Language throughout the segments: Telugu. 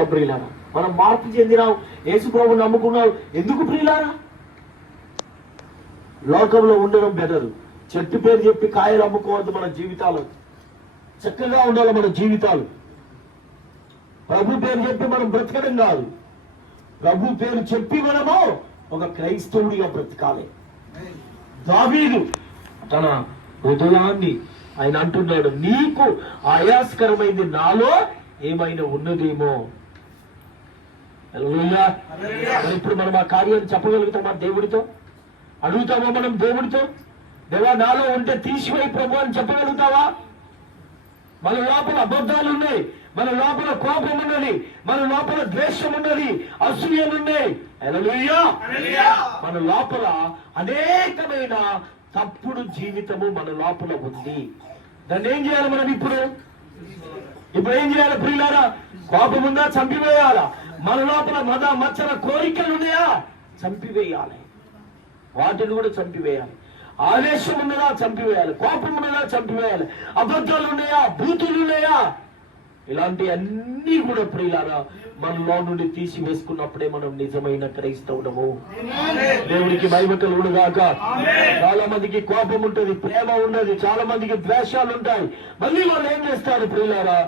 తెలుసా ప్రియులారా? మనం మార్పు చెందినాం, యేసు ప్రభువుని నమ్ముకున్నాం. ఎందుకు ప్రియులారా? లోకంలో ఉండడం బెటర్. చెట్టు పేరు చెప్పి కాయలు అమ్ముకోవద్దు. మన జీవితాలు చక్కగా ఉండాలి. మన జీవితాలు ప్రభు పేరు చెప్పి మనం బ్రతకడం కాదు, ప్రభు పేరు చెప్పి మనము ఒక క్రైస్తవుడిగా బ్రతకాలి. దావీదు తన హృదయాన్ని ఆయన అంటున్నాడు, నీకు ఆయాస్కరమైంది నాలో ఏమైనా ఉన్నదేమో. ఇప్పుడు మనం ఆ కార్యాన్ని చెప్పగలుగుతామా? దేవుడితో అడుగుతామా? మనం దేవుడితో, దేవా నాలో ఉంటే తీసివేయి ప్రభు అని చెప్పగలుగుతావా? మన లోపల అబద్ధాలు ఉన్నాయి, మన లోపల కోపం ఉన్నది, మన లోపల ద్వేషం ఉన్నది, అసూయలున్నాయి. హల్లెలూయా. మన లోపల అనేకమైన తప్పుడు జీవితము మన లోపల ఉంది. దాన్ని ఏం చేయాలి మనం? ఇప్పుడు ఏం చేయాలి ప్రియులారా? కోపం ఉందా? చంపివేయాలా? మన లోపల మద మచ్చల కోరికలు ఉన్నాయా? చంపివేయాలి. వాటిని కూడా చంపివేయాలి. ఆవేశం ఉన్నదా? చంపివేయాలి. కోపం ఉన్నదా? చంపివేయాలి. అబద్ధాలు ఉన్నాయా? బూతులు ఉన్నాయా? ఇలాంటి అన్ని కూడా ప్రియులారా మనలో నుండి తీసివేసుకున్నప్పుడే మనం నిజమైన క్రైస్తవుడము. దేవుడికి మహిమ కలుగును గాక. చాలా మందికి కోపం ఉంటుంది, ప్రేమ ఉండదు, చాలా మందికి ద్వేషాలు ఉంటాయి. మళ్ళీ వాళ్ళు ఏం చేస్తారు ప్రియులారా?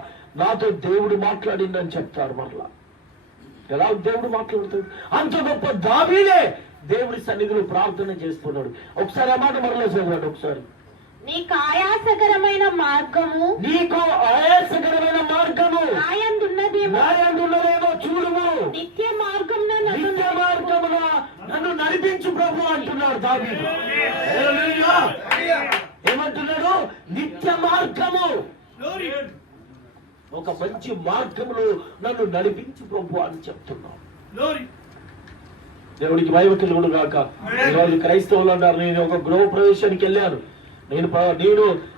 నాతో దేవుడు మాట్లాడిందని చెప్తారు. మరలా ఎలా దేవుడు మాట్లాడుతాడు? అంత గొప్ప దావీదే దేవుడి సన్నిధిలో ప్రార్థన చేస్తున్నాడు. ఒకసారి ఆ మాట మరలా చదవండి ఒకసారి. నీకు ఆయాసకరమైన మార్గము, నీకు ఆయాసకరమైన మార్గము నాయందున్నదేమో చూడుము. నిత్య మార్గం నన్ను నడిపించు ప్రభు అంటున్నాడు దావీదు. హల్లెలూయా. ఏమంటున్నాడు? నిత్య మార్గము, ఒక మంచి మార్గములో నన్ను నడిపించు ప్రభు అని చెప్తున్నాడు. దేవుడికి మహిమ కలుగును గాక. ఈరోజు క్రైస్తవులు అన్నారు, నేను ఒక గృహ ప్రవేశానికి వెళ్ళాను, నేను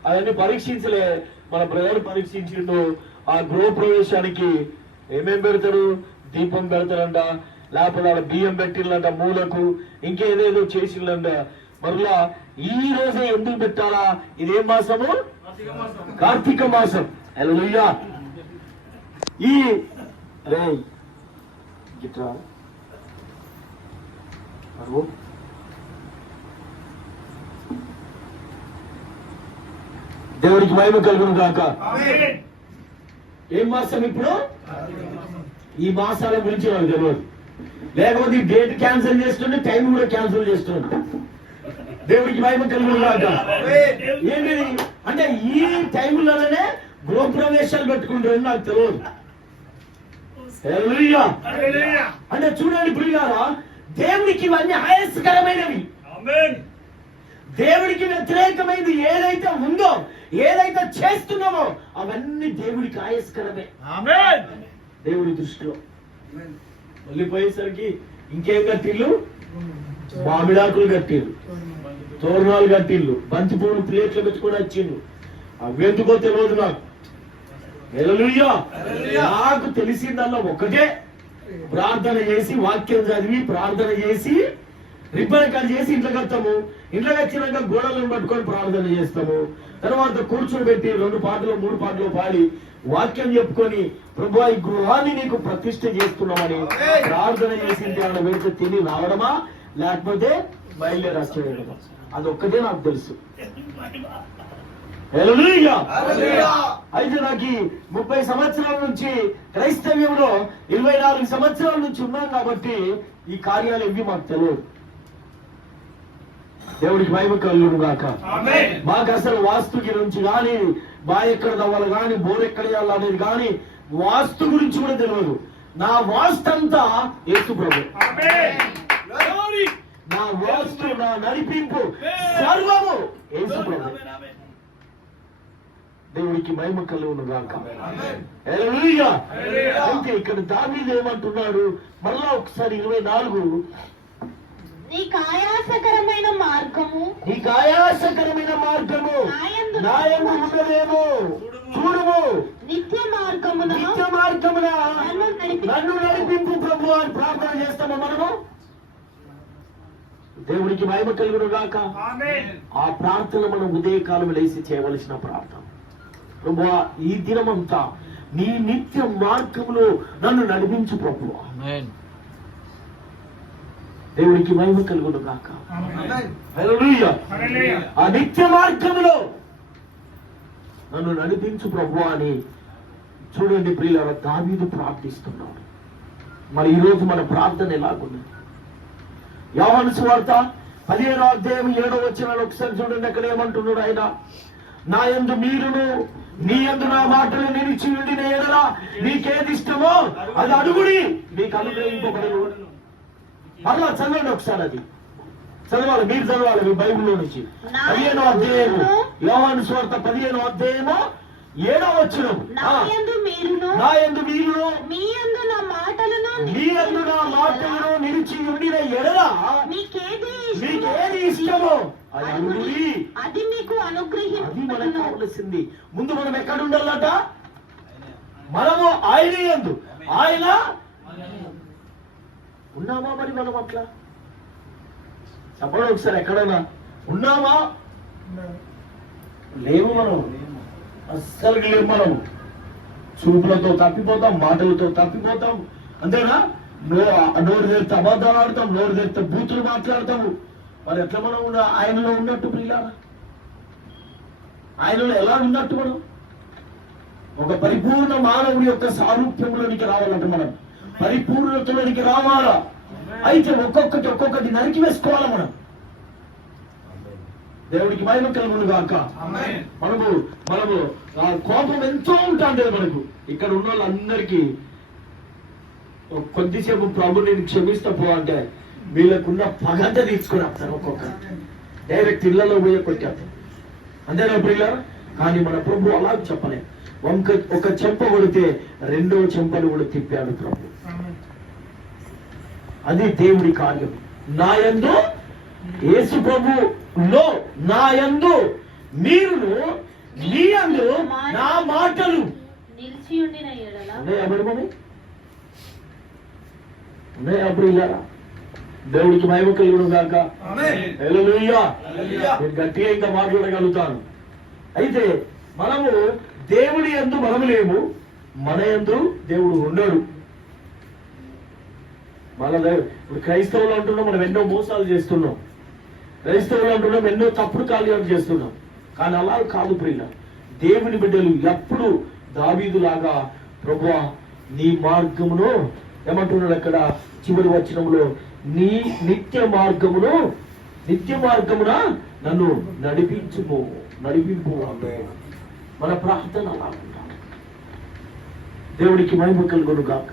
అవన్నీ పరీక్షించలే, మన బ్రదర్ పరీక్షించిండు. ఆ గృహ ప్రవేశానికి ఏమేం పెడతారు? దీపం పెడతారంట, లేకపోతే ఆడ బియ్యం పెట్టిందంట మూలకు, ఇంకేదేదో చేసిందంట. మరలా ఈ రోజే ఎందుకు పెట్టాలా? ఇదేం మాసము? కార్తీక మాసం. హల్లెలూయా. ఈ గిట్రా దేవుడికి మహిమ కలుగును గాక. ఏం మాసం ఇప్పుడు? ఈ మాసాల గురించి నాకు తెలియదు. లేకపోతే ఈ డేట్ క్యాన్సిల్ చేస్తుండే, టైం కూడా క్యాన్సిల్ చేస్తుండే. దేవుడికి మహిమ కలుగును గాక. ఏంటి అంటే ఈ టైంలోనే గృహప్రవేశాలు పెట్టుకుంటారు, నాకు తెలియదు. అంటే చూడండి ప్రియులారా, దేవుడికి ఇవన్నీ ఆయాసకరమైనవి. దేవుడికి వ్యతిరేకమైనది ఏదైతే ఉందో, ఏదైతే చేస్తున్నామో అవన్నీ దేవుడికి ఆయాసకరమే దేవుడి దృష్టిలో. మళ్ళీ పోయేసరికి ఇంకేం కట్టిల్లు? మామిడాకులు కట్టిల్లు, తోరణాలు కట్టిల్లు, బంతి పువ్వులు ప్లేట్లు పెట్టుకొని వచ్చిండు. అవేందుకో తెలియదు నాకు. హల్లెలూయా. నాకు తెలిసిందల్లా ఒకటే, ప్రార్థన చేసి వాక్యం చదివి ప్రార్థన చేసి రిబ్బన్ కట్ చేసి ఇంట్లోకి వస్తాము. ఇంట్లోకి వచ్చినాక గోడలను పట్టుకొని ప్రార్థన చేస్తాము. తర్వాత కూర్చొని పెట్టి 2 పాటలు 3 పాటలు పాడి వాక్యం చెప్పుకొని ప్రభువా ఈ గృహాన్ని నీకు ప్రతిష్ఠ చేస్తున్నామని ప్రార్థన చేసింది. ఆడ పెడితే తిని రావడమా లేకపోతే బయలుదేరి వచ్చేయడమా, అదొక్కటే నాకు తెలుసు. హల్లెలూయా. అయితే నాకు 30 సంవత్సరాల నుంచి క్రైస్తవ్యంలో 24 సంవత్సరాల నుంచి ఉన్నాం కాబట్టి ఈ కార్యాలు ఇవి మాకు తెలియదు. దేవుడికి మహిమ కలుగును గాక. మాకు అసలు వాస్తు గురించి కానీ, ఎక్కడ తవ్వాలి కానీ, బోర్ ఎక్కడ చేయాలనేది కానీ, వాస్తు గురించి కూడా తెలియదు. నా వాస్తు అంతా యేసు ప్రభు. నా వాస్తు, నా నడిపింపు సర్వము యేసు ప్రభు. దేవుడికి మహిమ కలుగును గాక. హల్లెలూయా. అయితే ఇక్కడ దావీదు ఏమంటున్నాడు? మళ్ళా ఒకసారి 24, నీకు ఆయాసకరమైన మార్గము నాయందు ఉన్నదేమో చూడుము. నిత్య మార్గమున నన్ను నడిపింపు ప్రభు అని ప్రార్థన చేస్తాము మనము. దేవుడికి మహిమ కలుగును గాక. ఆ ప్రార్థన మనం ఉదయకాలం లేసి చేయవలసిన ప్రార్థన. ప్రభువా ఈ దినమంతా నీ నిత్య మార్గంలో నన్ను నడిపించు ప్రభువా. దేవుడికి మహిమ కలుగును గాక. హల్లెలూయా. ఆ నిత్య మార్గంలో నన్ను నడిపించు ప్రభువా అని చూడండి ప్రియులారా, దావీదు ప్రార్థిస్తున్నాడు. మరి ఈరోజు మన ప్రార్థన ఎలాగున్నది? యోహాను సువార్త 15వ అధ్యాయం 7వ వచనాలు ఒకసారి చూడండి. అక్కడ ఏమంటున్నాడు ఆయన? నా యందు మీరును నీ యందు నా మాటలు నిలిచి ఉండిన ఎడల నీకేది ఇష్టమో అది అడుగుడి, నీకు అనుగ్రహింపబడును. మరలా చదవండి ఒకసారి, అది చదవాలి, మీరు చదవాలి మీ బైబిల్లో నుంచి. 15వ అధ్యాయము యోహాను సువార్త 15వ అధ్యాయము 7వ వచనం. నా యందు మీరును మీ యందు నా మాటలను నిలిచి ఉండిన ఎడల మీకేది ఇష్టమో అది అడుగుడి, అది మీకు అది మనకు అనుగ్రహింపబడును. కావలసింది. ముందు మనం ఎక్కడ ఉండాలట? మనము ఆయన యందు, ఆయన ఉన్నామా? మరి మనం అట్లా చెప్పండి ఒకసారి, ఎక్కడన్నా ఉన్నామా? లేవు. మనం అస్సలు లేవు. మనం చూపులతో తప్పిపోతాం, మాటలతో తప్పిపోతాం, అంతేనా? నోరు తెరితే అబద్ధాలు ఆడతాం, నోరు తెరితే బూతులు మాట్లాడతాము. మరి ఎట్లా మనం ఆయనలో ఉన్నట్టు ప్రియులారా? ఆయనలో ఎలా ఉన్నట్టు మనం? ఒక పరిపూర్ణ మానవుడి యొక్క సారూప్యంలోనికి రావాలంటే మనం పరిపూర్ణతలోనికి రావాలా? అయితే ఒక్కొక్కటి నరికి వేసుకోవాలా మనం? దేవుడికి మహిమ కలుగును గాక. మనము కోపం ఎంతో ఉంటుంది మనకు. ఇక్కడ ఉన్న వాళ్ళందరికీ కొద్దిసేపు ప్రభు నేను క్షమిస్తా పో అంటే వీళ్ళకున్న పగంత తీసుకుని వస్తారు. ఒక్కొక్కరు డైరెక్ట్ ఇళ్లలో పోయే కొట్టేస్తారు, అంతేనా ప్రియుల? కానీ మన ప్రభు అలా చెప్పలేదు. ఒక చెంప కొడితే రెండో చెంపను కూడా తిప్పాడు ప్రభు. అది దేవుడి కార్యం. నా యందు, యేసు ప్రభులో నా యందు మీరును నీ యందు నా మాటలు నిలిచి ఉండిన ఎడల ఉన్నాయా ప్రియులారా? దేవుడికి మహిమ కలుగును గాక. హల్లెలూయా. నేను గట్టిగా ఇంకా మాట్లాడగలుగుతాను. అయితే మనము దేవుడి యందు మనము లేము, మన యందు దేవుడు ఉండడు. ఇప్పుడు క్రైస్తవులు అంటున్నాం మనం ఎన్నో మోసాలు చేస్తున్నాం, క్రైస్తవులు అంటున్నాం ఎన్నో తప్పుడు కార్యాలు చేస్తున్నాం. కానీ అలా కాదు ప్రియుల. దేవుని బిడ్డలు ఎప్పుడు దావీదులాగా ప్రభువా నీ మార్గమును ఏమంటున్నాడు అక్కడ చివరి వచనంలో, నీ నిత్య మార్గమున నన్ను నడిపింపు. మన ప్రార్థన అలా ఉండాలి. దేవుడికి మహిమ కలుగును గాక.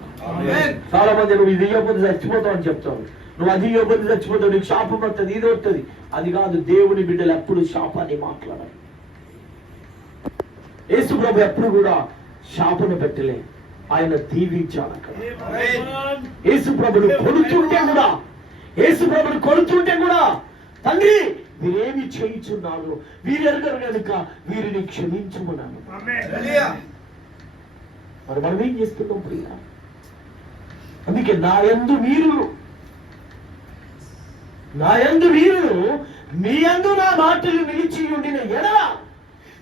చాలా మంది నువ్వు ఇది ఇవ్వకపోతే చచ్చిపోతావు అని చెప్తావు, నువ్వు అది ఇవ్వకపోతే చచ్చిపోతావు, నీకు శాపం వస్తుంది, ఇది వస్తుంది. అది కాదు. దేవుని బిడ్డలు ఎప్పుడు శాపాన్ని మాట్లాడాలి. యేసు ప్రభు ఎప్పుడు కూడా శాపను పెట్టలే, ఆయన దీవించాడు. అక్కడ యేసు ప్రభుని కొడుతుంటే కూడా తండ్రి వీరేమి చేయించున్నారు, వీరెరగరు కనుక వీరిని క్షమించమన్నాను. మరి మనం ఏం చేస్తున్నాం ప్రియ? అందుకే నా యందు వీరులు మీ యందు నా మాటలు నిలిచి ఉండిన ఎడల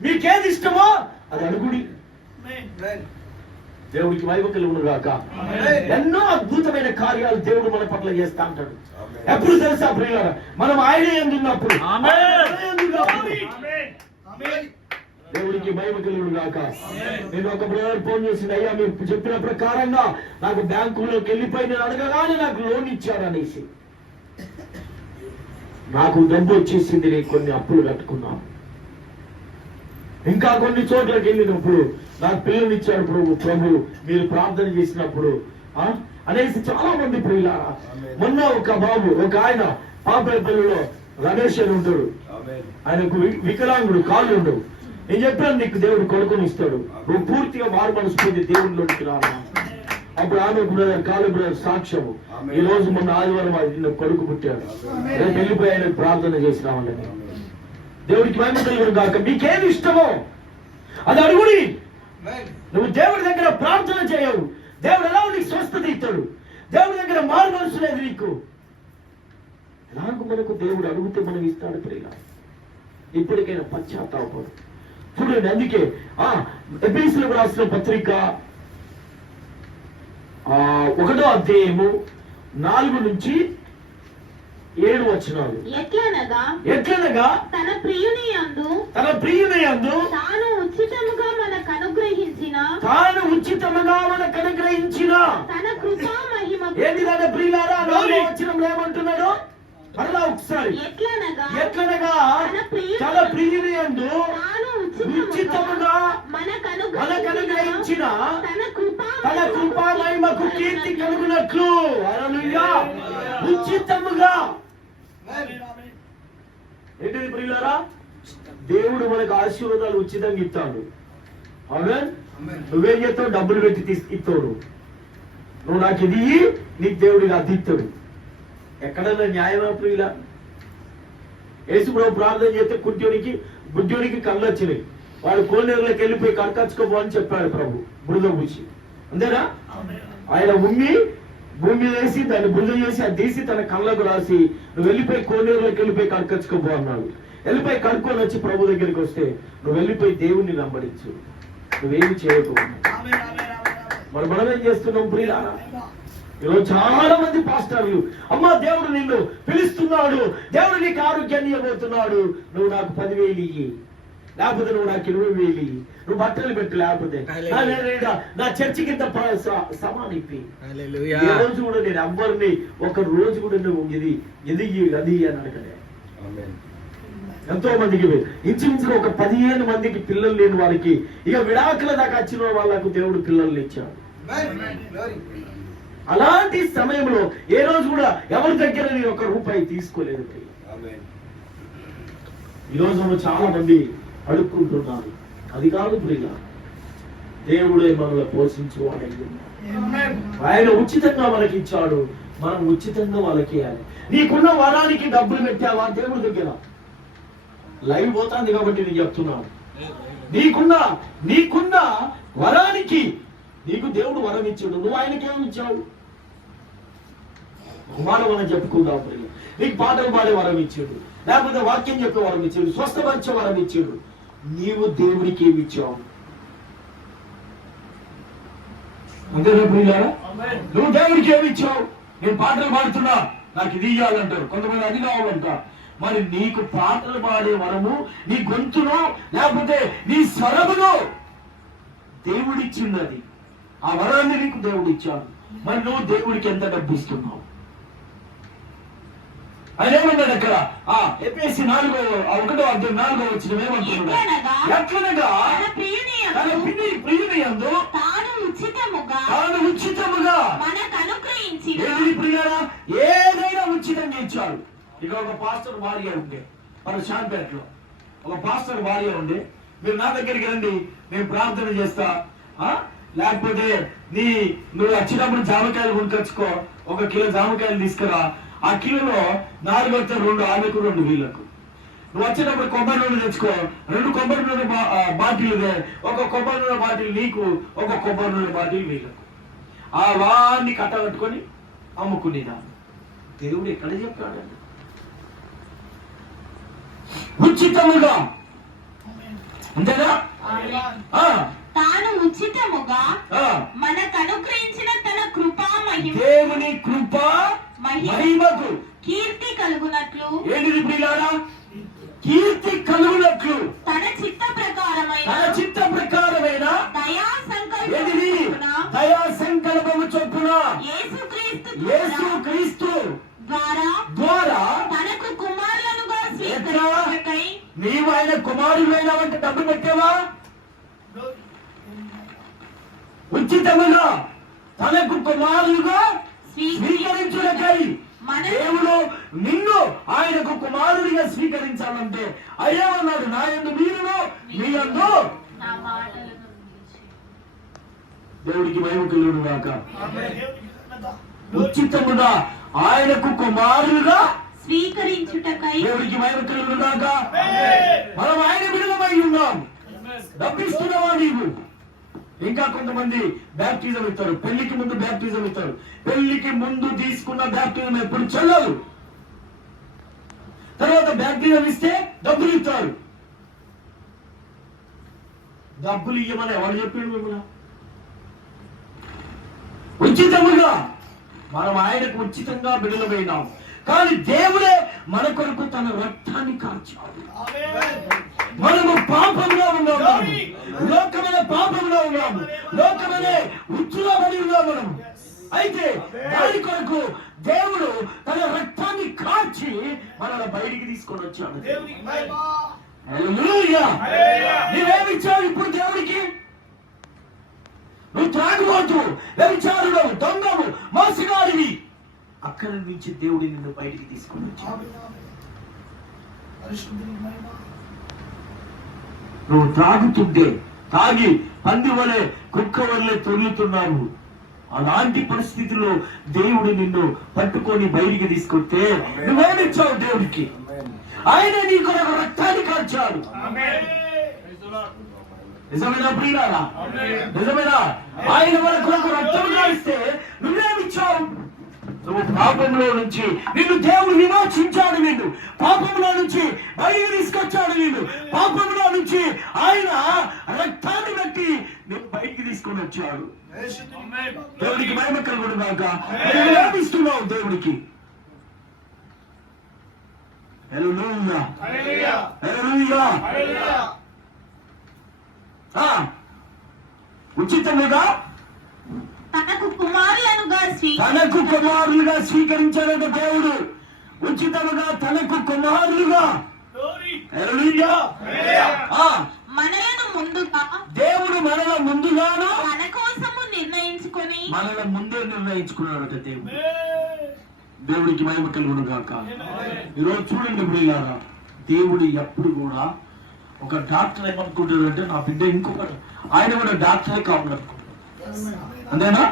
మీకేది ఇష్టమో అది అడుగుడి. దేవుడికి మహిమ కలుగును గాక. ఎన్నో అద్భుతమైన కార్యాలు దేవుడు మన పట్ల చేస్తా ఉంటాడు. ఎప్పుడు తెలుసా ప్రియులారా? మనం ఆయన యందు ఉన్నప్పుడు. దేవుడికి మహిమ కలుగును గాక. నేను ఒక బ్రదర్ ఫోన్ చేసింది, అయ్యా మీరు చెప్పిన ప్రకారంగా నాకు బ్యాంకులోకి వెళ్ళిపోయి నేను అడగగానే నాకు లోన్ ఇచ్చారనేసి. నాకు డబ్బు వచ్చేసింది, నేను కొన్ని అప్పులు కట్టుకున్నాను. ఇంకా కొన్ని చోట్లకి వెళ్ళినప్పుడు నాకు పిల్లలు ఇచ్చాడు ప్రభు మీరు ప్రార్థన చేసినప్పుడు అనేసి చాలా మంది ప్రియులారా. మొన్న ఒక ఆయన పాపేపల్లిలో రమేష్ అని ఉంటాడు, ఆయనకు వికలాంగుడు, కాళ్ళు ఉండవు. నేను చెప్పాను నీకు దేవుడు కొడుకుని ఇస్తాడు, నువ్వు పూర్తిగా మారు మనసుకుంది దేవుడిలోకి రాను. అప్పుడు ఆమె బ్రదర్ కాలు బ్రదర్ సాక్ష్యము. ఈ రోజు మొన్న ఆదివారం కొడుకు పుట్టాడు. రేపు వెళ్ళిపోయి ఆయన ప్రార్థన చేసినామని. దేవుడికి మహిమ కలుగును గాక. మీకేమి ఇష్టమో అది అడుగుడి. నువ్వు దేవుడి దగ్గర ప్రార్థన చేయవు, దేవుడు ఎలా నీకు స్వస్థత ఇస్తాడు. దేవుడి దగ్గర మారు మనసు లేదు నీకు. ఎలాగో మనకు దేవుడు అడుగుతే మనం ఇస్తాడు ప్రియుల. ఇప్పటికైనా పశ్చాత్తాపడు. చూడండి, అందుకే ఎఫెసీయులకు రాసిన పత్రిక 1వ అధ్యాయము 4 నుంచి 7 వచనాలు. ఎట్లనగా తన ప్రియుని యందు తాను ఉచితముగా మనకు అనుగ్రహించిన తన కృపా మహిమ ఏంటి కదా ప్రియులారా, 4వ వచనంలో ఏమంటున్నాడు? మరలా ఒకసారి. ఎట్లనగా తన ప్రియుని యందు ఉచితముగా మనకు అనుగ్రహించిన తన కృపా మహిమకు కీర్తి కలుగునట్లు. హల్లెలూయా. ఉచితముగా. ఏంటిది ప్రియులారా? దేవుడు మనకు ఆశీర్వాదాలు ఉచితంగా ఇస్తాడు. ఆమేన్. నువ్వేం చేస్తావు? డబ్బులు పెట్టి ఇస్తాడు. నువ్వు నాకు ఇది నీకు దేవుడికి అది ఇస్తాడు. ఎక్కడన్నా న్యాయమా ప్రియుల? యేసు ప్రభు ప్రార్థన చేస్తే గుడ్డికి కళ్ళు వచ్చినాయి. వాడు కోనేరులోకి వెళ్ళిపోయి కడకచ్చుకోబో అని చెప్పాడు ప్రభు, బురద పూసి. అంతేనా? ఆయన భూమి వేసి దాన్ని బురద చేసి అది తీసి తన కళ్ళకు రాసి నువ్వు వెళ్ళిపోయి కోనేరులోకి వెళ్ళిపోయి కడకచ్చుకోబో అన్నాడు. వెళ్ళిపోయి కడుక్కొని వచ్చి ప్రభు దగ్గరికి వస్తే నువ్వు వెళ్ళిపోయి దేవుణ్ణి వెంబడించు, నువ్వేమి చేయకూడదు. మనం ఏం చేస్తున్నాం ప్రియులారా? ఈరోజు చాలా మంది పాస్టర్లు, అమ్మా దేవుడు నిన్ను పిలుస్తున్నాడు, దేవుడు నీకు ఆరోగ్యాన్ని ఇవ్వబోతున్నాడు, నువ్వు నాకు 10,000 ఇయ్యి, లేకపోతే నువ్వు నాకు 20,000 ఇయ్యి, నువ్వు బట్టలు పెట్టు, లేకపోతే నా చర్చి కింద సమానిప్పి. ఈ రోజు కూడా నేను ఎవ్వరిని ఒక రోజు కూడా నువ్వు ఇది అది అని అడగలే. ఎంతో మందికి ఇంచుమించుగా ఒక 15 మందికి పిల్లలు లేని వారికి, ఇక విడాకుల దాకా వచ్చిన వాళ్ళకు దేవుడు పిల్లల్ని ఇచ్చాడు. అలాంటి సమయంలో ఏ రోజు కూడా ఎవరి దగ్గర నేను 1 రూపాయి తీసుకోలేదు. ఈరోజు చాలా మంది అడుక్కుంటున్నారు. అది కాదు ప్రియుల, దేవుడే మనల్ని పోషించువాడై ఆయన ఉచితంగా మనకి ఇచ్చాడు, మనం ఉచితంగా వాళ్ళకి ఇవ్వాలి. నీకున్న వరానికి డబ్బులు పెట్టావా దేవుడి దగ్గర? లైవ్ పోతాంది కాబట్టి నేను చెప్తున్నాను. నీకున్న వరానికి నీకు దేవుడు వరం ఇచ్చాడు, నువ్వు ఆయనకేమి ఇచ్చావు? మనం చెప్పుకుందాం. నీకు పాటలు పాడే వరం ఇచ్చాడు, లేకపోతే వాక్యం చెప్పే వరం ఇచ్చాడు, స్వస్థపరిచే వరం ఇచ్చాడు. నీవు దేవుడికి ఏమి ఇచ్చావు? అంతేనా ప్రియులారా? నువ్వు దేవుడికి ఏమి ఇచ్చావు? నేను పాటలు పాడుతున్నా, నాకు ఇది ఇవ్వాలంటారు కొంతమంది, అది కావాలంట. మరి నీకు పాటలు పాడే వరము నీ గొంతును లేకపోతే నీ స్వరమును దేవుడిచ్చింది. అది ఆ వరాన్ని నీకు దేవుడు ఇచ్చాడు. మరి నువ్వు దేవుడికి ఎంత డబ్బు ఇస్తున్నావు? ఆయన ఏమన్నాడు అక్కడ? ఎఫెసీ 1వ అధ్యాయం 4వ వచనం ఏమంటున్నాడు? ఎట్లనగా తన ప్రియుని యందు తాను ఉచితముగా ఏది ప్రియులారా? ఏదైనా ఉచితంగా ఇచ్చాడు. ఇక ఒక పాస్టర్ భార్య ఉండే మన శాంపేటలో, ఒక పాస్టర్ భార్య ఉండే, మీరు నా దగ్గరికి రండి, నేను ప్రార్థన చేస్తా, లేకపోతే నువ్వు వచ్చినప్పుడు జామకాయలు కొనుకొచ్చుకో, 1 కిలో జామకాయలు తీసుకురా, ఆ కిలోలో 4 వస్తే 2 ఆమెకు 2 వీళ్ళకు. నువ్వు వచ్చినప్పుడు కొబ్బరి నూనె తెచ్చుకో, 2 కొబ్బరి నూనె బాటిల్దే, 1 కొబ్బరి నూనె బాటిల్ నీకు, 1 కొబ్బరి నూనె బాటిల్ వీళ్ళకు. ఆ వాన్ని కట్టగట్టుకొని అమ్ముకునేదాన్ని. దేవుడు ఎక్కడ చెప్పాడండి? ఉచితముగా. అంతేనా? తాను ఉచితముగా మనకు అనుగ్రహించిన తన కృపా మహిమ, దేవుని కృపా మహిమకు కీర్తి కలుగునట్లు. ఏంటిది ప్రియులారా? కీర్తి కలుగునట్లు తన చిత్త ప్రకారమైన దయా సంకల్పము చొప్పున యేసుక్రీస్తు ద్వారా తనకు కుమారులుగా స్వీకరించుటకై. నీవు ఆయన కుమారులైనావంటే డబ్బు పెట్టావా? ఉచితముగా తనకు కుమారులుగా స్వీకరించుటకై దేవుడు నిన్ను ఆయనకు కుమారుడిగా స్వీకరించాలంటే అయ్యేమన్నాడు? నా యందు మీరును మీ యందు. దేవుడికి మహిమ కలుగును గాక. ఉచితముగా ఆయనకు కుమారులుగా స్వీకరించుటకై దేవుడికి మహిమ కలుగును గాక. మనం ఆయన బిడ్డలమై ఉన్నాం. డబ్బిస్తున్నావా నీవు? ఇంకా కొంతమంది బ్యాప్టిజం ఇస్తారు, పెళ్లికి ముందు బ్యాప్టిజం ఇస్తారు. పెళ్లికి ముందు తీసుకున్న బ్యాప్టిజం ఎప్పుడు చెల్లదు. తర్వాత బ్యాప్టిజం ఇస్తే డబ్బులు ఇస్తారు. డబ్బులు ఇవ్వమని ఎవరు చెప్పాడు మిమ్మల్ని? ఉచితముగా మనం ఆయనకు ఉచితంగా విడుదలైనాం. కానీ దేవుడే మన కొరకు తన రక్తాన్ని కార్చాడు. మనము పాపంలో ఉన్నాము, లోకమైన పాపంలో ఉన్నాము, లోకమనే ఉచ్చులో పడి ఉన్నాము మనము. అయితే దాని కొరకు దేవుడు తన రక్తాన్ని కార్చి మనల్ని బయటికి తీసుకొని వచ్చాడు. హల్లెలూయా. నీవేమిచ్చావు ఇప్పుడు దేవుడికి? నువ్వు త్రాగుబోతు, వ్యభిచారుడు, దొంగవు, మోసగాడివి. అక్కడి నుంచి దేవుడి నిన్ను బయటికి తీసుకొని వచ్చాడు. నువ్వు త్రాగుతుంటే తాగి పంది వలె కుక్క వల్లే తొలుతున్నావు. అలాంటి పరిస్థితిలో దేవుడు నిన్ను పట్టుకొని బయటికి తీసుకొస్తే నువ్వేమిచ్చావు దేవుడికి? ఆయన నీ కొరకు రక్తాన్ని కార్చాడు. నిజమేనా ప్రియులారా? నిజమేనా? ఆయన మన కొరకు రక్తం కారిస్తే నువ్వేమిచ్చావు? నువ్వు పాపంలో నుంచి నిన్ను దేవుడు విమోచించాడు. నిన్ను పాపంలో నుంచి బయటికి తీసుకొచ్చాడు. నిన్ను పాపంలో నుంచి ఆయన రక్తాన్ని బట్టి నేను బయటికి తీసుకొని వచ్చాడు. దేవుడికి మహిమ కలుగునుగాక. ఏమిస్తున్నావు దేవుడికి? హల్లెలూయా, హల్లెలూయా. ఉచితముగా తనకు కుమారులుగా స్వీకరించాడట దేవుడు. ఉచితముగా తనకు కుమారులుగా. హల్లెలూయా. మనలను ముందుగా దేవుడు మనల ముందుగాను మన కోసము నిర్ణయించుకొని మనల ముందే నిర్ణయించుకున్నాడట దేవుడు. దేవుడికి మహిమ కలుగును గాక. ఈరోజు చూడండి ప్రియులారా, దేవుడు ఎప్పుడు కూడా ఒక డాక్టర్ ఏమనుకుంటాడంటే నా బిడ్డ ఇంకొకటి, ఆయన కూడా డాక్టరే కావాలనుకుంటాడు. అంతేనా?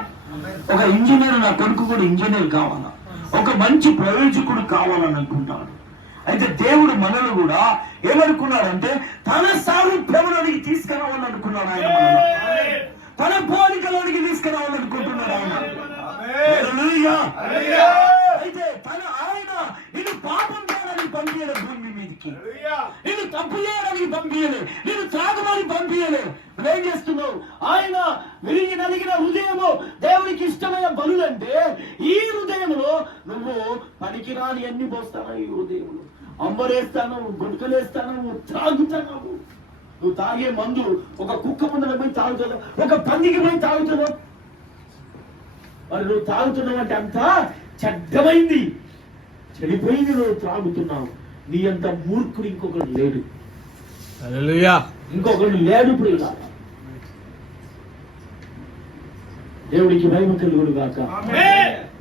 ఒక ఇంజనీర్, నా కొడుకు కూడా ఇంజనీర్ కావాలా, ఒక మంచి ప్రయోజకుడు కావాలని అనుకుంటాడు. అయితే దేవుడు మనల్ని కూడా ఏమనుకున్నాడంటే తన సారూప్యంలోనికి తీసుకురావాలనుకున్నాడు. ఆయన మనల్ని తన పోలికలోనికి తీసుకురావాలనుకుంటున్నాడు ఆయన. అయితే ఆయన నిన్ను పాపం చేయడానికి పంపించలేదు, భూమి మీదకి నిన్ను తప్పు చేయడానికి పంపించలేదు, నిన్ను త్రాగమని పంపించలేదు. నువ్వేం చేస్తున్నావు? ఆయన విరిగి నలిగిన హృదయము దేవునికి ఇష్టమైన బలులంటే ఈ హృదయంలో నువ్వు పనికిరాని అన్ని పోస్తాను. ఈ హృదయంలో అంబరేస్తాను, గుడ్కలేస్తాను, తాగుతున్నావు. నువ్వు తాగే మందు ఒక కుక్క ముందర పోయి తాగుతున్నావు, ఒక పందికి పోయి తాగుతున్నావు. మరి నువ్వు తాగుతున్నావు అంటే అంతా చెడ్డమైంది, చెడిపోయింది. నువ్వు త్రాగుతున్నావు. నీ అంత మూర్ఖుడు ఇంకొకడు లేడు. హల్లెలూయా. ఇంకొకడు లేడు ప్రియులారా. దేవుడికి మహిమ కలుగును గాక.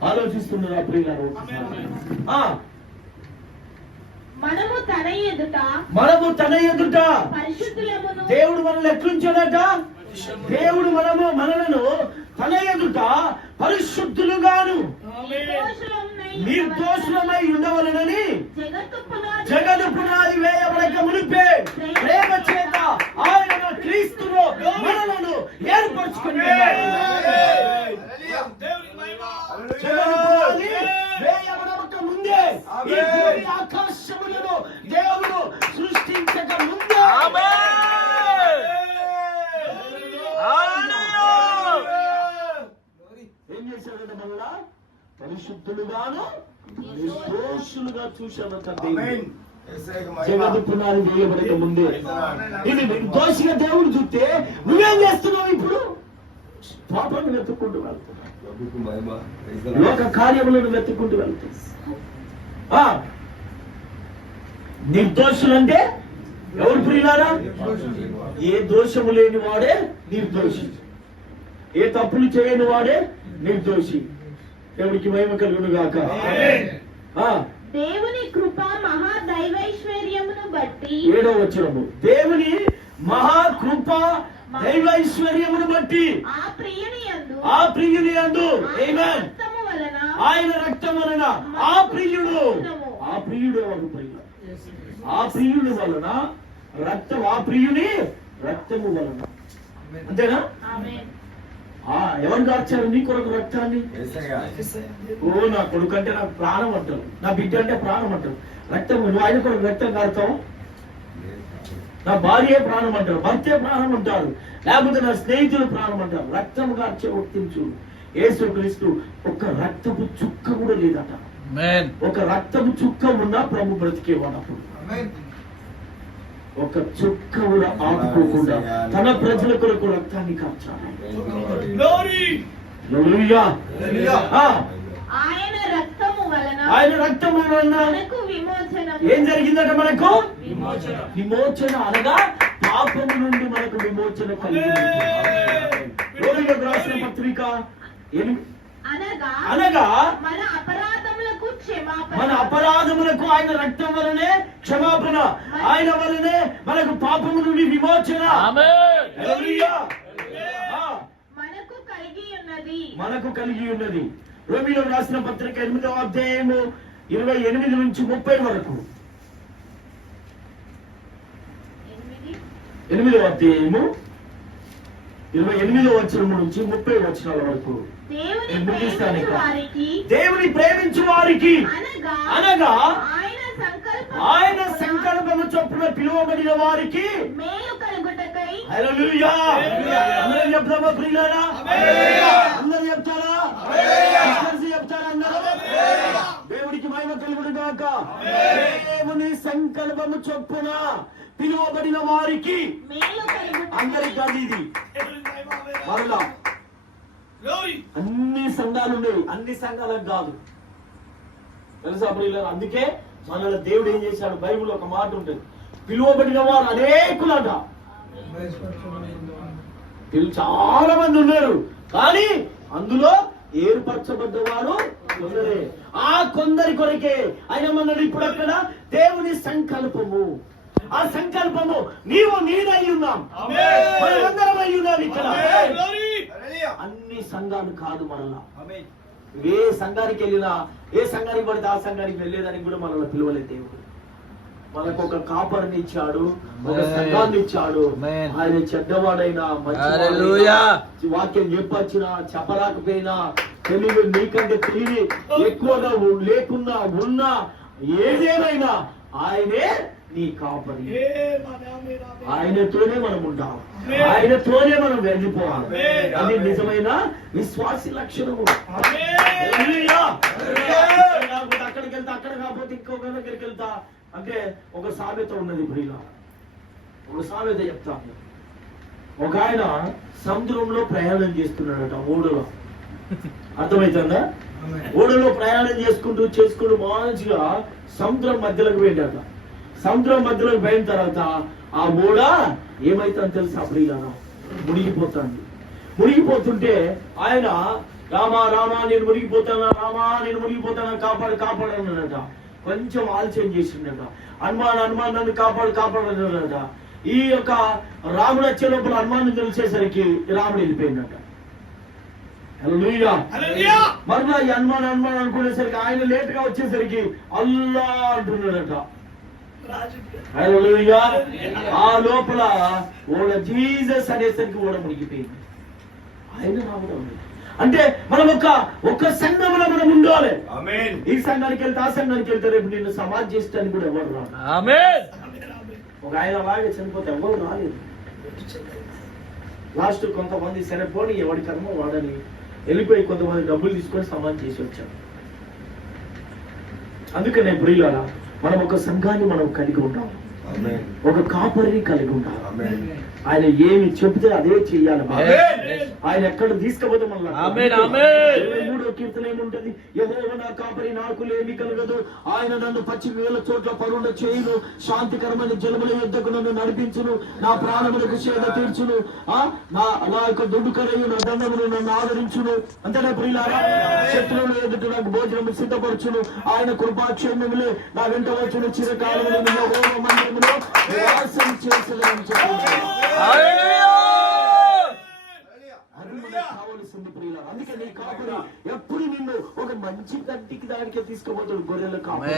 ఆలోచిస్తున్నారా ప్రియులారా? మనము తన ఎదుట దేవుడు మనల్ని ఎట్లుంచాడట? దేవుడు మనలను తన ఎదుట పరిశుద్ధులుగాను నిర్దోషులమై ఉండవలనని జగత్తు పునాది వేయబడక మునిపే ప్రేమ చేత ఆయన క్రీస్తులో మనలను ఏర్పరచుకున్నాడు. వేయబడక ముందే, ఈ భూమి ఆకాశములను దేవుడు సృష్టించక ముందే ఏం చేశాడంటే మళ్ళా పరిశుద్ధులుగాను నిర్దోషులుగా చూశాడంట దేవుడు. జగత్తు పునాది వేయబడక ముందే ఇది నిర్దోషిగా దేవుడు చూస్తే నువ్వేం చేస్తున్నావు? ఇప్పుడు పాపాన్ని వెతుక్కుంటూ వెళ్తున్నావు, లోక కార్యములను వెతుక్కుంటూ వెళ్తావు. నిర్దోషులంటే ఎవరు ప్రియులారా? ఏ దోషము లేని వాడే నిర్దోషి, ఏ తప్పులు చేయని వాడే నిర్దోషి. దేవుడికి మహిమ కలుగును గాక. దేవుని కృప మహా దైవైశ్వర్యమును బట్టి 7వ వచనము, దేవుని మహా కృప దైవైశ్వర్యమును బట్టి ఆ ప్రియుని యందు ఆయన రక్తం వలన ఆ ప్రియుడు ఎవరు ప్రియుడు? ఆ ప్రియుడు వలన రక్తం, ఆ ప్రియుని రక్తము వలన. అంతేనా? ఎవరు దాచారు నీ కొరకు రక్తాన్ని? ఓ నా కొడుకు అంటే నాకు ప్రాణం అంటారు, నా బిడ్డ అంటే ప్రాణం అంటారు. రక్తం నువ్వు ఆయన కొరకు రక్తం కారుతావు. నా భార్య ప్రాణం అంటారు, భర్తే ప్రాణం అంటారు, లేకపోతే నా స్నేహితులు ప్రాణం అంటారు. రక్తం కార్చే వ్యక్తిని చూడు. యేసుక్రీస్తు ఒక రక్తపు చుక్క కూడా లేదట. ఆమేన్. ఒక రక్తపు చుక్క ఉన్నా ప్రభు బ్రతికేవాడప్పుడు. ఒక చుక్క కూడా ఆపుకోకుండా తన ప్రజల కొరకు రక్తాన్ని కార్చాలి. హల్లెలూయా. ఆయన రక్తము వలన మనకు విమోచనం. ఏం జరిగిందట? మనకు విమోచన అనగా పాపము నుండి మనకు విమోచన కలిగింది. రోమీయులకు రాసిన పత్రిక అనగా మన అపరాధములకు ఆయన రక్తం వలనే క్షమాపణ, ఆయన వలనే మనకు పాపము నుండి విమోచన. ఆమేన్. హల్లెలూయా. మనకు కలిగి ఉన్నది. రోమీయులకు రాసిన పత్రిక 8వ అధ్యాయము 28 నుంచి 30 వరకు. 8వ అధ్యాయము 28వ వచనం నుంచి 30 వచనాల వరకు. దేవుని ప్రేమించు వారికి అనగా ఆయన సంకల్పము చొప్పున పిలువబడిన వారికి మేలు కలుగుటకై. హల్లెలూయా. అందరూ చెప్తామా ప్రియులారా? అందరూ చెప్తారా? చెప్తారా అందరూ? దేవుడికి మహిమ కలుగును గాక. దేవుని సంకల్పము చొప్పున పిలువబడిన వారికి అందరికి అది ఇది మరలా అన్ని సంఘాలు ఉండేవి, అన్ని సంఘాలకు కాదు తెలుసా ప్రియులారా? అందుకే మనలో దేవుడు ఏం చేశాడు? బైబిల్ ఒక మాట ఉంటుంది, పిలువబడిన వారు అనేకులట. చాలా మంది ఉన్నారు, కానీ అందులో ఏర్పరచబడ్డ వారు కొందరే. ఆ కొందరి కొరకే ఆయన మన్నాడు ఇప్పుడు అక్కడ దేవుని సంకల్పము. ఆ సంకల్పము నీవు నేనై ఉన్నాం, మనందరం అయి ఉన్నాం ఇక్కడ. అన్ని సంఘాలు కాదు మనలా. ఏ సంఘానికి వెళ్ళినా, ఏ సంఘానికి పడితే ఆ సంఘానికి వెళ్ళేదానికి కూడా మనల్ని పిలవలేదు దేవుడు. మనకు ఒక కాపరిని ఇచ్చాడు, ఒక సంఘాన్ని ఇచ్చాడు. ఆయన చెడ్డవాడైనా హల్లెలూయా. వాక్యం చెప్పొచ్చినా చెప్పరాకపోయినా, తెలివి నీకంటే తెలివి ఎక్కువగా లేకున్నా ఉన్నా ఏదేమైనా ఆయనే నీ కాపరి. ఆయనతోనే మనం ఉండాలి, ఆయనతోనే మనం వెళ్ళిపోవాలి. అది నిజమైన విశ్వాసి లక్షణము. అక్కడికి వెళ్తా, అక్కడ కాకపోతే ఇంకొక దగ్గరికి వెళ్తా అంటే ఒక సామెత ఉన్నది ప్రియులా. ఒక సామెత చెప్తాను. ఒక ఆయన సముద్రంలో ప్రయాణం చేస్తున్నాడట, ఓడలో. అర్థమవుతుందా? ఓడలో ప్రయాణం చేసుకుంటూ మంచిగా సముద్రం మధ్యలోకి వెళ్ళాట. సముద్రం మధ్యలోకి పోయిన తర్వాత ఆ ఓడ ఏమైతుందో తెలుసా ప్రియులారా? మునిగిపోతాంది. మునిగిపోతుంటే ఆయన రామా రామా నేను మునిగిపోతానా, రామా నేను మునిగిపోతానా, కాపాడు కాపాడు అన్నాడట. కొంచెం ఆలస్యం చేసిండట. హనుమాన్ హనుమాన్ నన్ను కాపాడు కాపాడు అన్నాడట. ఈ యొక్క రాముడు వచ్చే లోపల హనుమాన్ తెలిసేసరికి రాముడు వెళ్ళిపోయిందట. హల్లెలూయా. మరలా ఈ హనుమాన్ హనుమాన్ అనుకునేసరికి ఆయన లేట్ గా వచ్చేసరికి అల్లా అంటున్నాడట. హల్లెలూయా. ఆ లోపల ఓడ జీసస్ అనేసరికి ఓడ మునిగిపోయింది. ఆయన రావడం అంటే మనం ఒక సంఘంలో మనం ఉండాలి. ఈ సంఘానికి వెళ్తే ఆ సంఘానికి వెళ్తే రేపు నిన్ను సమాజ్ చేస్తానికి కూడా ఎవరు రాదు. ఒక ఆయన వాడి చనిపోతే ఎవరు రాలేదు. లాస్ట్ కొంతమంది సరే పోనీ ఎవడి కర్మ వాడని వెళ్ళిపోయి కొంతమంది డబ్బులు తీసుకొని సమాజ్ చేసి వచ్చారు. అందుకనే ప్రియులారా, మనం ఒక సంఘాన్ని మనం కలిగి ఉండాలి, ఒక కాపరిని కలిగి ఉండాలి. ఆయన ఏమి చెబితే అదే చెయ్యాలి. ఆయన ఎక్కడ తీసుకపోతే మనల్ని. 23వ కీర్తన ఏముంటది? యెహోవా నా కాపరి, నాకు లేమి కలగదు. ఆయన నన్ను పచ్చి వేల చోట్ల పరుండ చేయును, శాంతికరమైన జలముల యొద్దకు నన్ను నడిపించును, నా ప్రాణములకు సేద తీర్చును, నా యొక్క దుడ్డుకరయు నా దండమును నన్ను ఆదరించును. అంతేనా ప్రియులారా? శత్రువుల ఎదుట నాకు భోజనము సిద్ధపరచును, ఆయన కృపాక్షేమములే నా వెంట వచ్చును, చిరకాలములు యెహోవా మందిరములో నివాసం చేసేదని చెప్పారు. కావలసింది ప్రియులారా. అందుకే నీ కాపరి ఎప్పుడు నిన్ను ఒక మంచి గడ్డికి దానికి తీసుకుపోతాడు. గొర్రెల కాపరి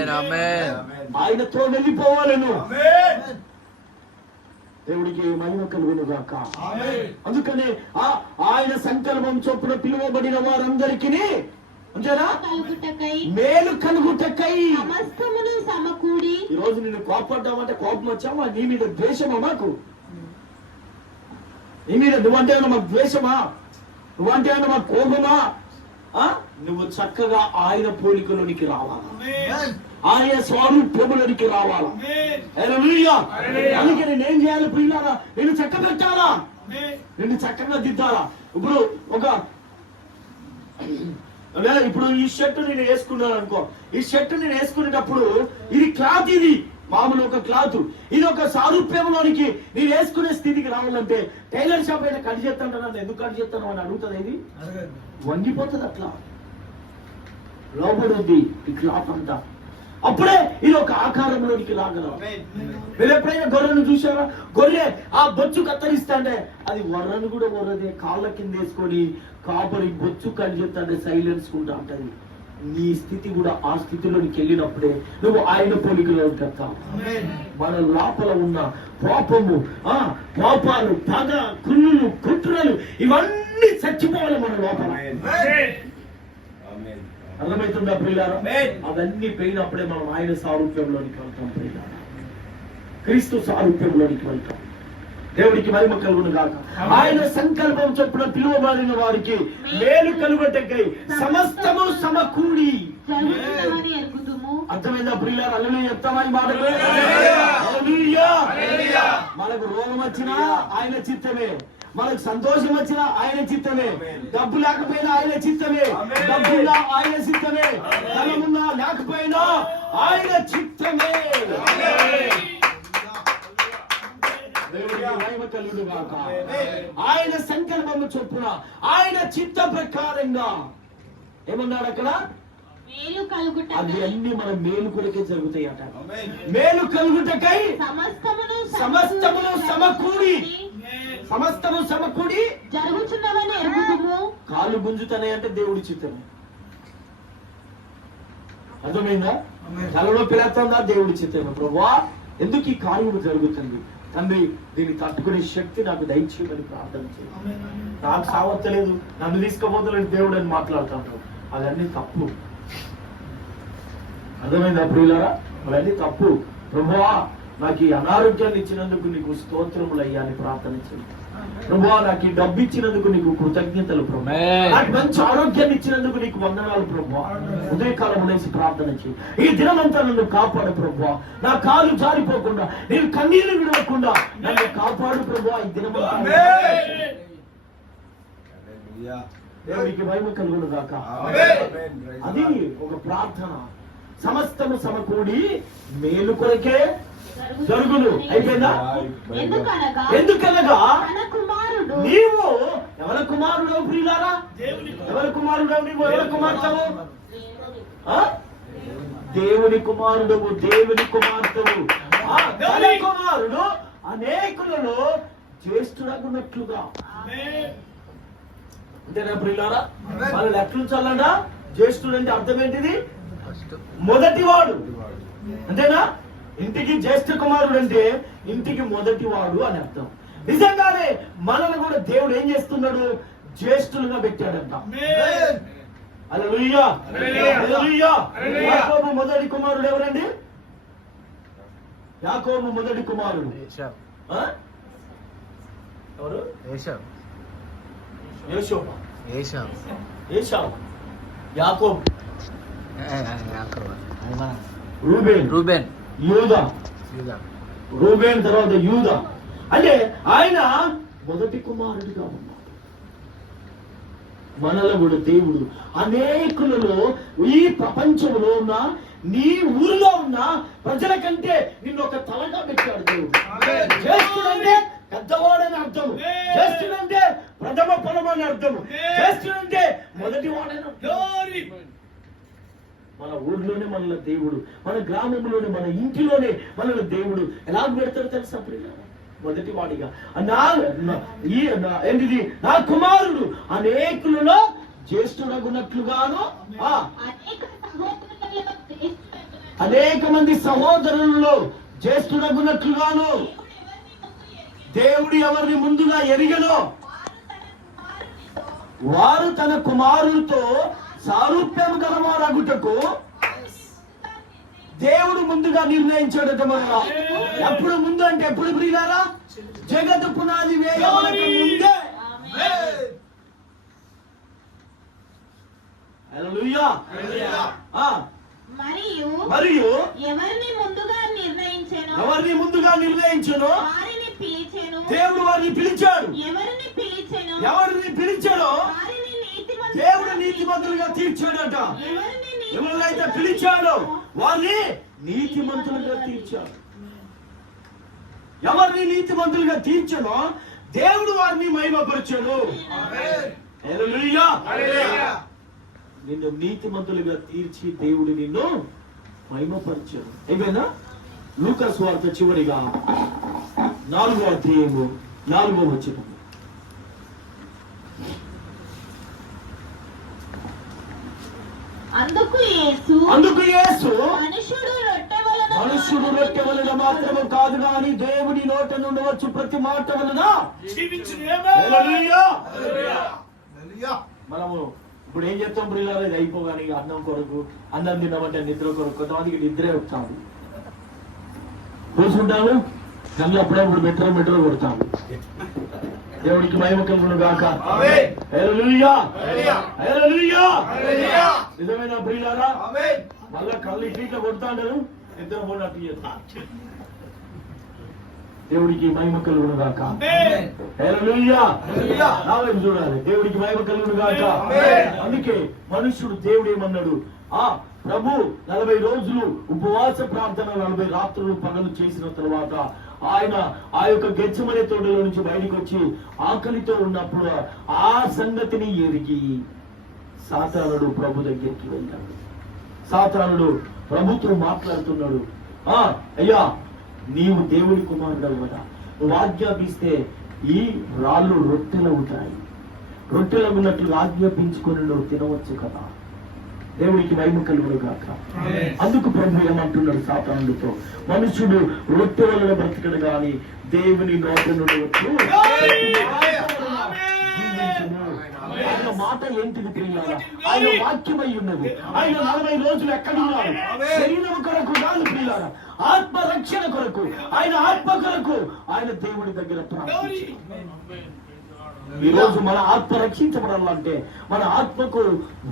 ఆయనతో వెళ్ళిపోవాలను. దేవుడికి మహిమ కలుగును గాక. అందుకనే ఆయన సంకల్పం చొప్పున పిలువబడిన వారందరికీ అంతేనా మేలు కలుగుటకై సమస్తమును సమకూడి. ఈ రోజు నిన్ను కోపడ్డామంటే కోపం వచ్చామా? నీ మీద ద్వేషమా? మాకు నీ మీద నువ్వంటే మాకు ద్వేషమా? నువ్వంటే మాకు కోపమా? నువ్వు చక్కగా ఆయన పోలికలోనికి రావాలా, ఆయన స్వరూపంలోనికి రావాలా. హల్లెలూయా. అందుకే నేనేం చేయాలి ప్రియులారా? నేను చక్కబెట్టాలా, నేను చక్కగా దిద్దాలా. ఇప్పుడు ఈ షర్ట్ నేను వేసుకున్నాను అనుకో, ఈ షర్ట్ నేను వేసుకునేటప్పుడు ఇది క్లాత్, ఇది మామూలు ఒక క్లాత్, ఇది ఒక సారూప్యంలోనికి నేను వేసుకునే స్థితికి రావాలంటే టైలర్ షాప్ అయినా కట్ చేస్తాను, నన్ను ఎందుకు కట్ చేస్తాను అని అడుగుతుంది. ఇది వంగిపోతుంది, అట్లా లోపడి ఉంది ఈ క్లాత్ అంతా. అప్పుడే ఇది ఒక ఆకారంలోనికి రాగలరు. మీరు ఎప్పుడైనా గొర్రెను చూసారా? గొర్రె ఆ బొచ్చు కత్తరిస్తాంటే అది వర్రను కూడా వర్రదే, కాళ్ళ కింద వేసుకొని కాపరి బొచ్చు కట్ చేస్తాంటే సైలెన్స్ కుంటా అంటది. నీ స్థితి కూడా ఆ స్థితిలోనికి వెళ్ళినప్పుడే నువ్వు ఆయన పోలికలోకి వస్తావు. మన లోపల ఉన్న పాపము, పాపాలు, పగ, కుళ్ళులు, కుట్రలు ఇవన్నీ చచ్చిపోవాలి మన లోపల. అర్థమవుతుందా ప్రియులారా? అవన్నీ పోయినప్పుడే మనం ఆయన సారూప్యంలోనికి వెళ్తాం ప్రియులారా, క్రీస్తు సారూప్యంలోనికి వెళ్తాం. దేవుడికి మహిమ కలుగును గాక. ఆయన సంకల్పం చొప్పున పిలువబడిన వారికి మేలు కలుగుటకై సమస్తము సమకూడి. అర్థమైందా ప్రియులారా? హల్లెలూయా చెప్తామా ఈ మాట? హల్లెలూయా. మనకు రోగం వచ్చినా ఆయన చిత్తమే, మనకు సంతోషం వచ్చినా ఆయన చిత్తమే, డబ్బు లేకపోయినా ఆయన చిత్తమే, డబ్బున్నా ఆయన చిత్తమే, ధనమున్నా లేకపోయినా ఆయన చిత్తమే. ఆయన సంకల్పము చొప్పున ఆయన చిత్త ప్రకారంగా ఏమన్నాడు అక్కడ? అది అన్ని మన మేలు కొరకే జరుగుతాయి అట. మేలు కలుగుటకై సమస్తమును సమకూడి, సమస్తము సమకూడి జరుగుతున్నవని ఎరుగుదుము. కాళ్ళు గుంజుతానే అంటే దేవుడి చిత్తమే. అర్థమైందా? తలలో పిలుస్తుందా? దేవుడి చిత్తమే. ప్రభువా ఎందుకు ఈ కార్యము జరుగుతుంది తండ్రి, దీన్ని తట్టుకునే శక్తి నాకు దయచేయమని ప్రార్థన చేయాలి. నాకు సావత్తలేదు, నన్ను తీసుకుపోతలేదు దేవుడు అని మాట్లాడుతుంటాడు. అవన్నీ తప్పు. అర్థమైందా ప్రియులారా? అవన్నీ తప్పు. ప్రభువా నాకు ఈ అనారోగ్యాన్ని ఇచ్చినందుకు నీకు స్తోత్రములు అయ్యా అని ప్రార్థన చేయాలి. ప్రభువా నాకు ఈ డబ్బు ఇచ్చినందుకు నీకు కృతజ్ఞతలు ప్రభువా, నాకు మంచి ఆరోగ్యాన్ని ఇచ్చినందుకు నీకు వందనాలు ప్రభువా. ఉదయకాలం అనేసి ప్రార్థన చేయి. ఈ దినమంతా నన్ను కాపాడు ప్రభువా, నా కాలు జారిపోకుండా, నేను కన్నీళ్లు విడవకుండా నన్ను కాపాడు ప్రభువా. ఈ దినమంతా దేవుడికి మహిమ కలుగును గాక. అది ఒక ప్రార్థన. సమస్తము సమకూడి మేలు కొరకే జరుగును. అయిపోయిందా? ఎందుకనగా నీవు ఎవరి కుమారుడు ప్రియులారా? ఎవరి కుమారుడు? నీవు ఎవరి కుమార్తెవు? దేవుని కుమారుడు, దేవుని కుమార్తెవు. తన కుమారుడు అనేకులను జ్యేష్ఠుడగున్నట్లుగా. అంతేనా ప్రియులారా? వాళ్ళు ఎట్లుంచాలన్నా? జ్యేష్ఠుడు అంటే అర్థం ఏంటిది? మొదటివాడు. అంతేనా? ఇంటికి జ్యేష్ఠ కుమారుడు అంటే ఇంటికి మొదటివాడు అని అర్థం. నిజంగానే మనల్ని కూడా దేవుడు ఏం చేస్తున్నాడు? జ్యేష్ఠులుగా పెట్టాడంట. హల్లెలూయా. హల్లెలూయా. యాకోబు మొదటి కుమారుడు ఎవరండి? యాకోబు మొదటి కుమారుడు ఎవరు? యేషావు. యాకోబు, రూబేన్, యూదా. రూబేన్ తర్వాత యూదా. అంటే ఆయన మొదటి కుమారుడిగా ఉన్నాడు. మనలో కూడా దేవుడు అనేకులలో ఈ ప్రపంచంలో ఉన్న, నీ ఊరిలో ఉన్న ప్రజల కంటే నిన్ను ఒక తలగా పెట్టాడు దేవుడు. జ్యేష్ఠుడంటే పెద్దవాడని అర్థము, జ్యేష్ఠుడంటే ప్రథమ ఫలం అని అర్థము, జ్యేష్ఠుడంటే మొదటి వాడని అర్థం. మన ఊర్లోనే మనల దేవుడు, మన గ్రామంలోనే, మన ఇంటిలోనే మనల దేవుడు ఎలా పెడతాడు తెలుసా ప్రియులారా? మొదటి వాడిగా ఏంటిది? నా కుమారుడు అనేకులలో జ్యేష్ఠుడగునట్లుగాను, అనేక మంది సహోదరులలో జ్యేష్ఠుడగునట్లుగాను దేవుడు ఎవరిని ముందుగా ఎరిగెనో వారు తన కుమారులతో సారూప్యం గలవారగుటకు దేవుడు ముందుగా నిర్ణయించాడట. మన ఎప్పుడు ముందు అంటే ఎప్పుడు ప్రియులారా? జగత్తు పునాది వేయడానికి ముందే. హల్లెలూయా. ఆ, మరియు ఎవరిని ముందుగా నిర్ణయించెనో దేవుడు వారిని పిలిచాడు. ఎవరిని పిలిచాడో దేవుడు నీతిమంతులుగా తీర్చాడట. ఎవరినైతే పిలిచాడో వారిని నీతిమంతులుగా తీర్చాడు. ఎవరిని నీతిమంతులుగా తీర్చాడో దేవుడు వారిని మహిమపరిచాడు. హల్లెలూయా. నిన్ను నీతిమంతులుగా తీర్చి దేవుడు నిన్ను మహిమపరిచాడు. ఏమైనా లూకా సువార్త చివరిగా 4వ అధ్యాయము 4వ వచనం. అందుకు యేసు మనుష్యుడు రొట్టె వలన మాత్రమే కాదు కానీ దేవుడి నోట నుండి వచ్చు ప్రతి మాట వలన మనము ఇప్పుడు ఏం చెప్తాం ప్రియులారా, ఇది అయిపోగానే అన్నం కొరకు, అన్నం తినమంటే నిద్ర కొరకు. కొంతమందికి నిద్రే వస్తాము, కూర్చుంటాము కళ్ళు అప్పుడప్పుడు మెట్రో కొడతాము. దేవుడికి మహిమ కలుగును గాక. హల్లెలూయా. హల్లెలూయా. నిజమైన ప్రియులారా, మళ్ళా కళ్ళు ఇట్లా కొడతాడు, నిద్ర పోయినట్టు చేస్తాను. దేవుడికి మహిమ కలుగును గాక. హల్లెలూయా. నా వైపు చూడాలి. దేవుడికి మహిమ కలుగును గాక. అందుకే మనుష్యుడు దేవుడు ఏమన్నాడు, ప్రభు 40 రోజులు ఉపవాస ప్రార్థన 40 రాత్రులు పగలు చేసిన తర్వాత ఆయన ఆ యొక్క గెత్సేమనే తోటలో నుంచి బయటకు వచ్చి ఆకలితో ఉన్నప్పుడు ఆ సంగతిని ఎరిగి సాతానుడు ప్రభు దగ్గరికి వెళ్ళాడు. సాతానుడు ప్రభుతో మాట్లాడుతున్నాడు, అయ్యా నీవు దేవుడి కుమారుడు కదా, నువ్వు ఆజ్ఞాపిస్తే ఈ రాళ్ళు రొట్టెలవుతాయి, రొట్టెలవున్నట్లు ఆజ్ఞాపించుకొని నువ్వు తినవచ్చు కదా. దేవుడికి మహిమ కలుగును గాక. అందుకు ప్రభు ఏమంటున్నాడు సాతానుడితో, మనుషుడు రొట్టె వలన బ్రతకడు గాని దేవుని నోట నుండి వచ్చు. ఆయన మాట ఏంటిది ప్రియులారా? ఆయన వాక్యమై ఉన్నది. ఆయన 40 రోజులు ఎక్కడున్నారు? శరీరం కొరకు కాదు ప్రియులారా, ఆత్మరక్షణ కొరకు, ఆయన ఆత్మ కొరకు ఆయన దేవుడి దగ్గర ప్రార్థించాడు. ఈ రోజు మన ఆత్మ రక్షించబడాలంటే మన ఆత్మకు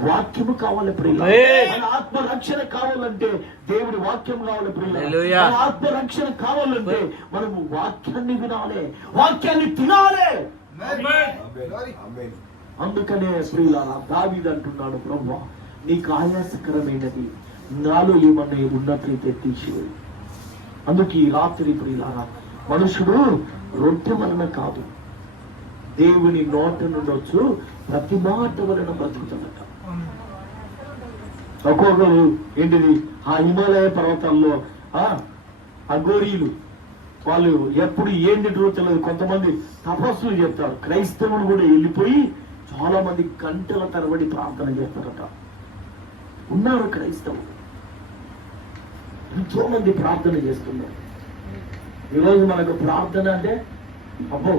వాక్యము కావాలి ప్రియులారా. మన ఆత్మ రక్షణ కావాలంటే దేవుడి వాక్యం కావాలి ప్రియులారా. మన ఆత్మ రక్షణ కావాలంటే మనము వాక్యాన్ని వినాలి, వాక్యాన్ని తినాలి. అందుకనే ప్రియులారా దావీదు అంటున్నాడు, ప్రభువా నీకు ఆయాసకరమైనది నాలో ఏమన్నా ఉన్నట్లయితే తీసివేయి. అందుకే ఈ రాత్రి ప్రియులారా మనుషుడు రొట్టె వలన కాదు దేవుని నోట నుండి వచ్చు ప్రతి మాట వలన బ్రతుకుతాడట. ఒక్కొక్కరు ఏంటిది ఆ హిమాలయ పర్వతాల్లో అఘోరీలు వాళ్ళు ఎప్పుడు ఏంటిటో తెలియదు, కొంతమంది తపస్సులు చేస్తారు. క్రైస్తవులు కూడా వెళ్ళిపోయి చాలా మంది గంటల తరబడి ప్రార్థన చేస్తారట. ఉన్నారు క్రైస్తవులు, ఎంతో మంది ప్రార్థన చేస్తున్నారు. ఈరోజు మనకు ప్రార్థన అంటే అబ్బో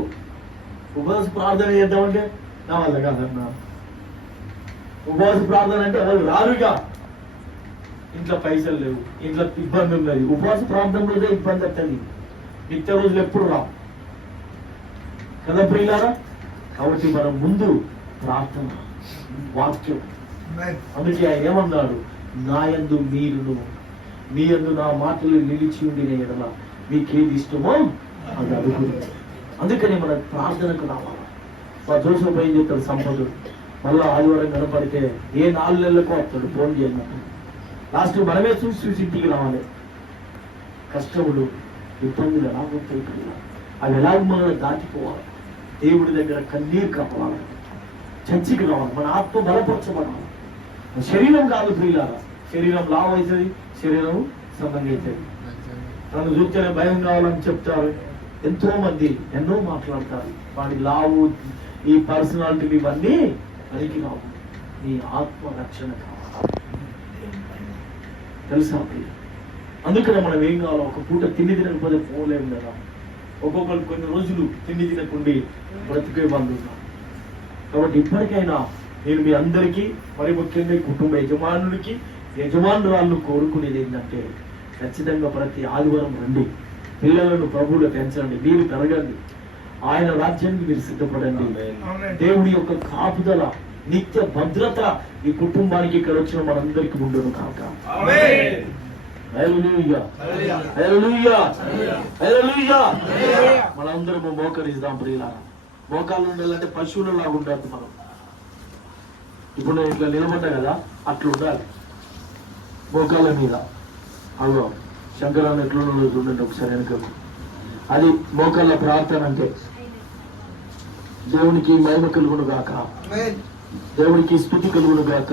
ఉపవాస ప్రార్థన చేద్దామంటే నా వల్ల కాదన్నారు. ఉపవాస ప్రార్థన అంటే వాళ్ళు రారుగా, ఇంట్లో పైసలు లేవు, ఇంట్లో ఇబ్బంది ఉన్నది. ఉపవాస ప్రార్థనలోనే ఇబ్బంది వస్తుంది, నిత్య రోజులు ఎప్పుడు రావు కదా ప్రియులారా. కాబట్టి మనం ముందు ప్రార్థన, వాక్యం. అందుకే ఆయన ఏమన్నాడు, నా యందు మీరును మీ యందు నా మాటలు నిలిచి ఉండిన ఎడల మీకేది ఇష్టమో అది అడుగుతుంది. అందుకని మన ప్రార్థనకు రావాలి. మా జోసెఫ్ ఏం చెప్తాడు, సంపద మళ్ళా ఆదివారం కనపడితే ఏ 4 నెలలకు వస్తాడు ఫోన్ చేయన్నట్టు. లాస్ట్ మనమే చూసి ఇంటికి రావాలి. కష్టములు ఇబ్బందులు ఎలా ఉంటాయి, అవి ఎలా మనల్ని దాటిపోవాలి. దేవుడి దగ్గర కన్నీరు కావాలి, చర్చికి రావాలి, మన ఆత్మ బలపరచబడాలి. శరీరం కాదు ప్రియులారా, శరీరం లావు అవుతుంది, శరీరం సమంగా అవుతుంది. తను చూస్తేనే భయం కావాలని చెప్తారు. ఎంతో మంది ఎన్నో మాట్లాడతారు, వాడి లావు ఈ పర్సనాలిటీ ఇవన్నీ పనికి రావు. నీ ఆత్మ రక్షణ కావాలి, తెలుసా? అందుకనే మనం ఏం కావాలో, ఒక పూట తిండి తినకపోతే పోలేము కదా. ఒక్కొక్కరు కొన్ని రోజులు తిండి తినకుండి బ్రతికే వాళ్ళు ఉన్నారు. కాబట్టి ఇప్పటికైనా నేను మీ అందరికీ, మరి ముఖ్యంగా కుటుంబ యజమానుడికి యజమానురాళ్ళు కోరుకునేది ఏంటంటే, ఖచ్చితంగా ప్రతి ఆదివారం రండి, పిల్లలను ప్రభువులో పెంచండి, మీరు పెరగండి, ఆయన రాజ్యానికి మీరు సిద్ధపడండి. దేవుడి యొక్క కాపుదల నిత్య భద్రత ఈ కుటుంబానికి ఇక్కడ వచ్చిన మనందరికి ఉండును కాక. హల్లెలూయా, హల్లెలూయా, హల్లెలూయా. మనందరము మోకరిద్దాం ప్రియులారా. మోకాళ్ళు ఉండాలంటే పశువులలాగా ఉండద్దు మనం. ఇప్పుడు నేను ఇట్లా నిలబడ్డా కదా, అట్లా ఉండాలి మోకాళ్ళ మీద. అదో శంకరాన్ని ఎట్లా చూడండి ఒకసారి వెనుకకు. అది మోకాళ్ళ ప్రార్థన అంటే. దేవునికి మహిమ కలుగును గాక, దేవునికి స్తుతి కలుగును గాక.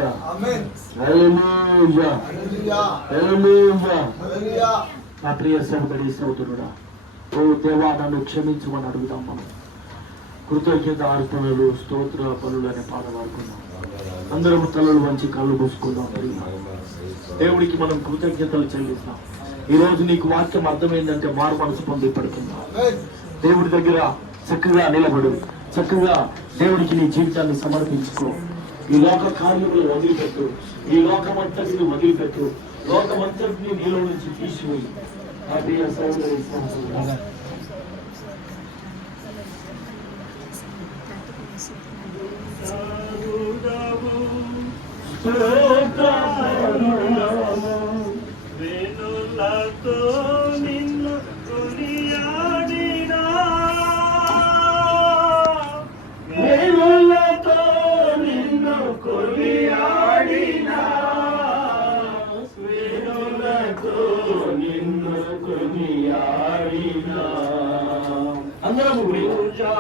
హల్లెలూయా, హల్లెలూయా. నా ప్రియ సహోదరి సహోదరుడా, ఓ దేవా నన్ను క్షమించమని అడుగుదాం. మనం కృతజ్ఞత అర్పణలు స్తోత్ర పనులు అనే పాట పాడుకున్నాం. అందరము తలలు వంచి కళ్ళు మూసుకుందాం. దేవుడికి మనం కృతజ్ఞతలు చెల్లిస్తాం. ఈ రోజు నీకు వాక్యం అర్థమైందంటే మారు మనసు పొంది పడుకుందాం. దేవుడి దగ్గర చక్కగా నిలబడు, చక్కగా దేవుడికి నీ జీవితాన్ని సమర్పించుకో. ఈ లోక కార్యములు వదిలిపెట్టు, ఈ లోకమంతటిని వదిలిపెట్టు, లోకమంతటిని నీలో నుంచి తీసివేయి. నా ప్రియ సహోదరి సహోదరుడా, వేణులతో నిన్ను కొనియాడినా, వేణులతో నిన్ను కొనియాడినా, వేణులతో నిన్ను కొనియాడినా. అందరము పూజా